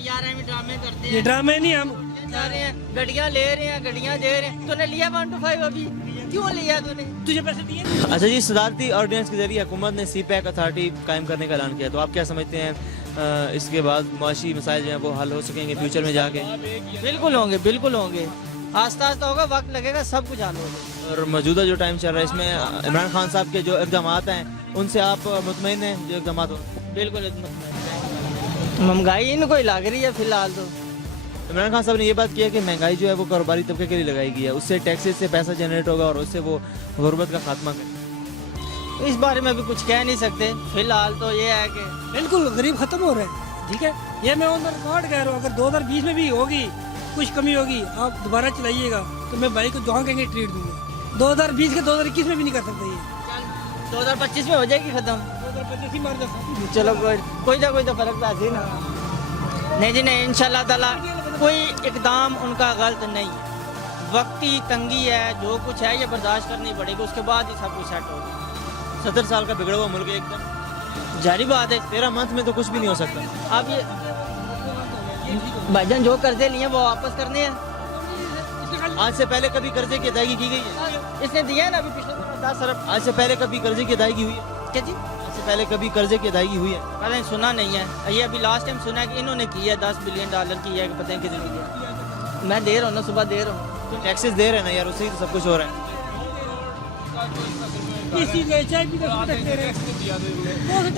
यार हम ड्रामे करते ये हैं, ड्रामे नहीं हम जा रहे हैं, गड्डियाँ ले रहे हैं, गड्डियाँ दे रहे हैं। तूने लिया 1 to 5 अभी, क्यों लिया तूने? तुझे पैसे दिए। अच्छा जी, सदारती ऑर्डिनेंस के जरिए हुकूमत ने CPAC अथॉरिटी कायम करने का ऐलान किया, तो आप क्या समझते हैं इसके बाद मुआशी मसाइल जो हैं वो हल हो सकेंगे फ्यूचर में जाके? बिल्कुल होंगे, बिल्कुल होंगे, आस्ता आस्ता होगा, वक्त लगेगा, सब कुछ हल होगा। और मौजूदा जो टाइम चल रहा है इसमें इमरान खान साहब के जो इक़दाम हैं उनसे आप मुतमईन हैं जो इक़दाम हो? बिल्कुल महंगाई इनको ही लग रही है फिलहाल तो। इमरान खान साहब ने ये बात किया कि महंगाई जो है वो कारोबारी तबके के लिए लगाई गई है, उससे टैक्सेस से पैसा जनरेट होगा और उससे वो गुर्बत का खात्मा करें। इस बारे में भी कुछ कह नहीं सकते, फिलहाल तो ये है कि बिल्कुल गरीब खत्म हो रहे हैं। ठीक है, ये मैं ऑन द रिकॉर्ड कह रहा हूँ, अगर 2020 में भी होगी कुछ कमी होगी, आप दोबारा चलाइएगा तो मैं भाई को जहाँ कहेंगे ट्रीट दूंगा। 2020 के 2021 में भी नहीं कर सकते ये। 2025 में हो जाएगी खत्म। 2025 ही मार जाता। चलो कोई तो फर्क तो ही ना। नहीं जी नहीं, इंशाल्लाह ताला कोई इकदाम उनका गलत नहीं, वक्ती तंगी है, जो कुछ है ये बर्दाश्त करनी पड़ेगी, उसके बाद ही सब कुछ सेट होगा। 70 साल का बिगड़ा हुआ मुल्क एकदम जारी बात है। 13 मंथ में तो कुछ भी नहीं हो सकता। अब ये भाईजान जो कर्जे लिए वो वापस करने हैं। आज से पहले कभी कर्जे की अदायगी की गई है? इसने दिया है ना अभी पिछले 10 अरब। आज से पहले कभी कर्जे की अदायगी हुई है? क्या जी? आज से पहले कभी कर्जे की अदायगी हुई है? पहले सुना नहीं है, ये अभी लास्ट टाइम सुना है कि इन्होंने की है, $10 बिलियन की है, कि पता नहीं कितनी की है। मैं दे रहा हूँ ना, सुबह दे रहा हूँ। तो टैक्सेस दे रहे हैं ना यार, उससे ही तो सब कुछ हो रहा है।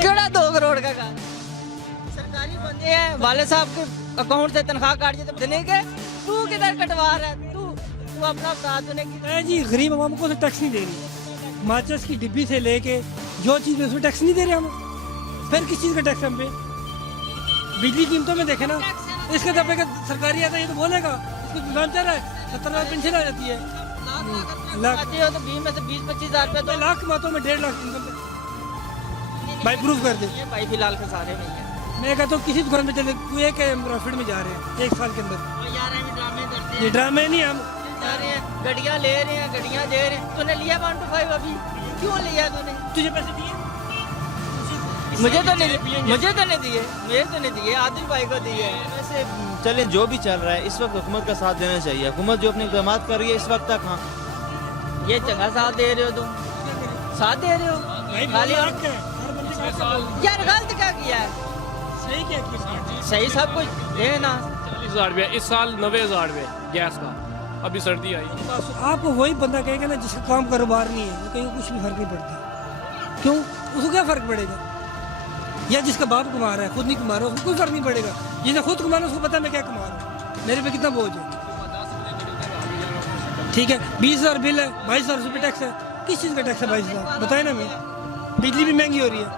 केड़ा 2 करोड़ का काम? सरकारी बंदे हैं, वाले साहब के अकाउंट से तनख्वाह काट तो देने के, तू किधर कटवा रहा है? तू अपना साथ देने की। जी गरीब आवाम को तो टैक्स नहीं दे रही, माचिस की डिब्बी से लेके जो चीज़ है उसमें टैक्स नहीं दे रहे हम, फिर किस चीज़ का टैक्स हम पे? बिजली कीमतों में देखे ना, इसके दफे का सरकारी आता है ये तो बोलेगा, इसको दुकान चल रहा है, 70 लाख पेंशन आ जाती है, लाख आती हो तो 20 में से 20-25 हज़ार रुपये तो लाख कमाता हूँ मैं, 1.5 लाख इनकम भाई प्रूफ कर दे। ये भाई फिलहाल के सारे नहीं है। मैं कहता हूँ किसी दुकान पे चले, कोई एक प्रॉफिट में जा रहे हैं 1 साल के अंदर। यार हम ड्रामे करते ये ड्रामे नहीं हम जा रहे हैं, गड्डियाँ ले रहे हैं, गड्डियाँ दे रहे हैं। तूने लिया 1 to 5 अभी, क्यों लिया तूने? तुझे पैसे दिए। मुझे तो नहीं दिए, मुझे तो नहीं दिए, आदिल भाई को दिए। वैसे चलें, जो भी चल रहा है इस वक्त हुकूमत का साथ देना चाहिए। हुकूमत जो अपने इक़दाम कर रही है इस वक्त तक, हाँ ये चंगा साथ दे रहे हो तुम, साथ दे रहे हो खाली। यार गलत क्या किया है? सही क्या किया? सही सब कुछ देना। 40,000 रुपया इस साल, 90,000 रुपये गैस का। अभी सर्दी आई, आपको वही बंदा कहेगा ना जिसका काम कारोबार नहीं है, वो कहेगा कुछ भी फर्क नहीं पड़ता। क्यों? उसको क्या फर्क पड़ेगा? या जिसका बाप कमा रहा है, खुद नहीं कमा रहा, उसको कोई फर्क नहीं पड़ेगा। जिसने खुद कमा रहा है उसको पता है मैं क्या कमा रहा हूँ, मेरे पे कितना बोझ है। ठीक है, 20,000 बिल है, 22,000 रुपये टैक्स है। किस चीज़ का टैक्स है 22,000? बताए ना। मैं बिजली भी महंगी हो रही है,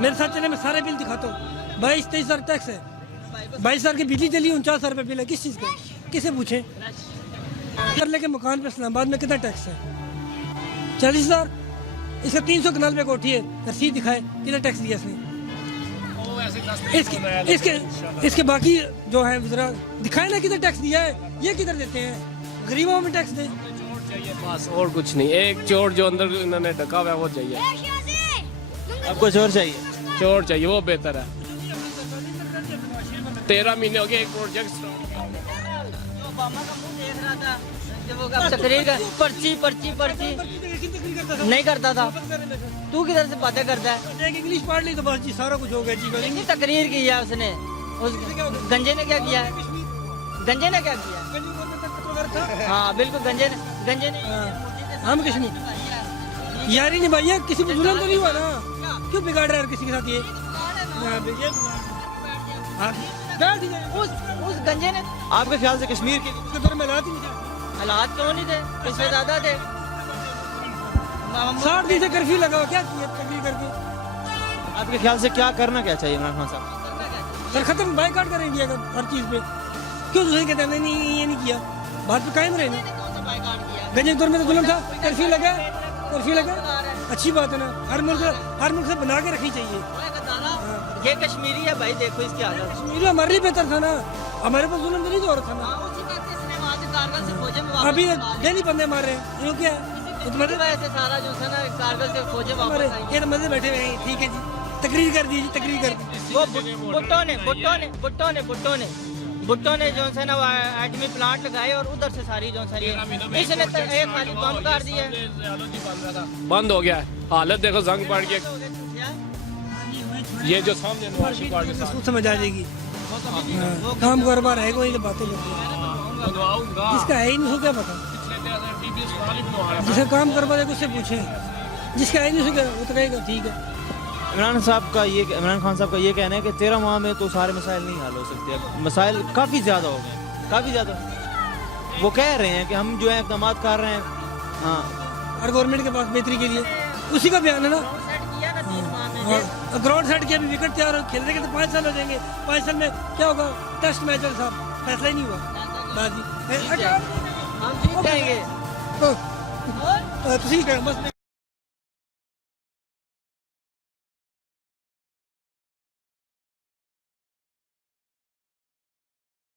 मेरे साथ चले, मैं सारे बिल दिखाता हूँ। 22-23,000 टैक्स है, 22,000 की बिजली चली, 49,000 रुपये बिल है। किस चीज़ का? किसे पूछे? कर लेके मकान पे इस्लामाबाद में कितना टैक्स है? 40,000। इसका 300 कनाल पे कोठी है, रसीद दिखाए कितना टैक्स दिया इसने। इसके बाकी जो है जरा दिखाए ना कितना टैक्स दिया है, ये किधर देते हैं? गरीबों में टैक्स दे। बस और कुछ नहीं, एक चोर जो अंदर इन्होंने ढका हुआ है वो चाहिए। आपको चोर चाहिए? चोर चाहिए, वो बेहतर है। 13 महीने हो गए एक प्रोजेक्ट ओबामा का मुंह देख रहा था जब वो तकरीर का पर्ची नहीं करता था। तू किधर से बातें करता है? इंग्लिश पढ़ ली तो बस जी सारा कुछ हो गया जी। इतनी तकरीर की है उसने, उस गंजे ने क्या किया है? गंजे ने क्या किया? हाँ बिल्कुल, गंजे ने हम कश्मीर यारी निभाई है, किसी पे जुल्म तो नहीं हुआ ना? क्यों बिगाड़ रहा है किसी के साथ ये? उस गंजे ने आपके ख्याल से कश्मीर के उसके दौर में हालात ही नहीं थे। हालात क्यों नहीं थे? इससे ज्यादा थे। 60 दिन से कर्फ्यू लगाओ, क्या किया तकरीर करके? आपके ख्याल से क्या करना क्या चाहिए इमरान खान साहब? सर खत्म, बाइकाट करें इंडिया का हर चीज़ पे। क्यों दूसरे कहते हैं नहीं ये नहीं किया? बात पे कायम रहे ना। गंजे के दौर में तो जुल्म था, कर्फ्यू लगा, अच्छी बात है ना। हर मुल्क से बना के रखनी चाहिए। ये कश्मीरी है भाई, देखो इसकी हालत। कश्मीरी हमारे लिए बेहतर था ना, हमारे पास जुल्म तो नहीं हो रहा था ना। अभी डेली बंदे मार रहे हैं, ये क्या है? तुम्हारी वजह से सारा जो है ना कारगिल से फौजें वापस आई। ये तो मजे बैठे हुए हैं। ठीक है जी, तकरीर कर दीजिए, तकरीर कर दीजिए। वो भुट्टो ने भुट्टो ने जो है ना वो एटमी प्लांट लगाए और उधर से सारी जो है इसने तो एक खाली बंद कर दिया है। बंद हो गया है, हालत देखो जंग पड़ के। ये जो सामने नवाशी पार्क के साथ समझ आ जाएगी। हाँ, काम कारोबार है कोई तो बातें करते हैं, इसका है ही नहीं, क्या पता। जिसका काम कारोबार है उससे पूछे, जिसका है नहीं उससे वो तो कहेगा ठीक है। इमरान खान साहब का ये कहना है कि 13 माह में तो सारे मसाइल नहीं हल हो सकते, मसाइल काफ़ी ज़्यादा हो गए, काफ़ी ज़्यादा। वो कह रहे हैं कि हम जो है इक़दाम कर रहे हैं। हाँ, हर गवर्नमेंट के पास बेहतरी के लिए उसी का बयान है ना। ग्राउंड सेट किया, अभी विकेट तैयार हो, खेलने के तो 5 साल हो जाएंगे। 5 साल में क्या होगा? टेस्ट मैच और साहब फैसला ही नहीं हुआ। हम ठीक कहेंगे। ਤੁਸੀਂ ਬਸ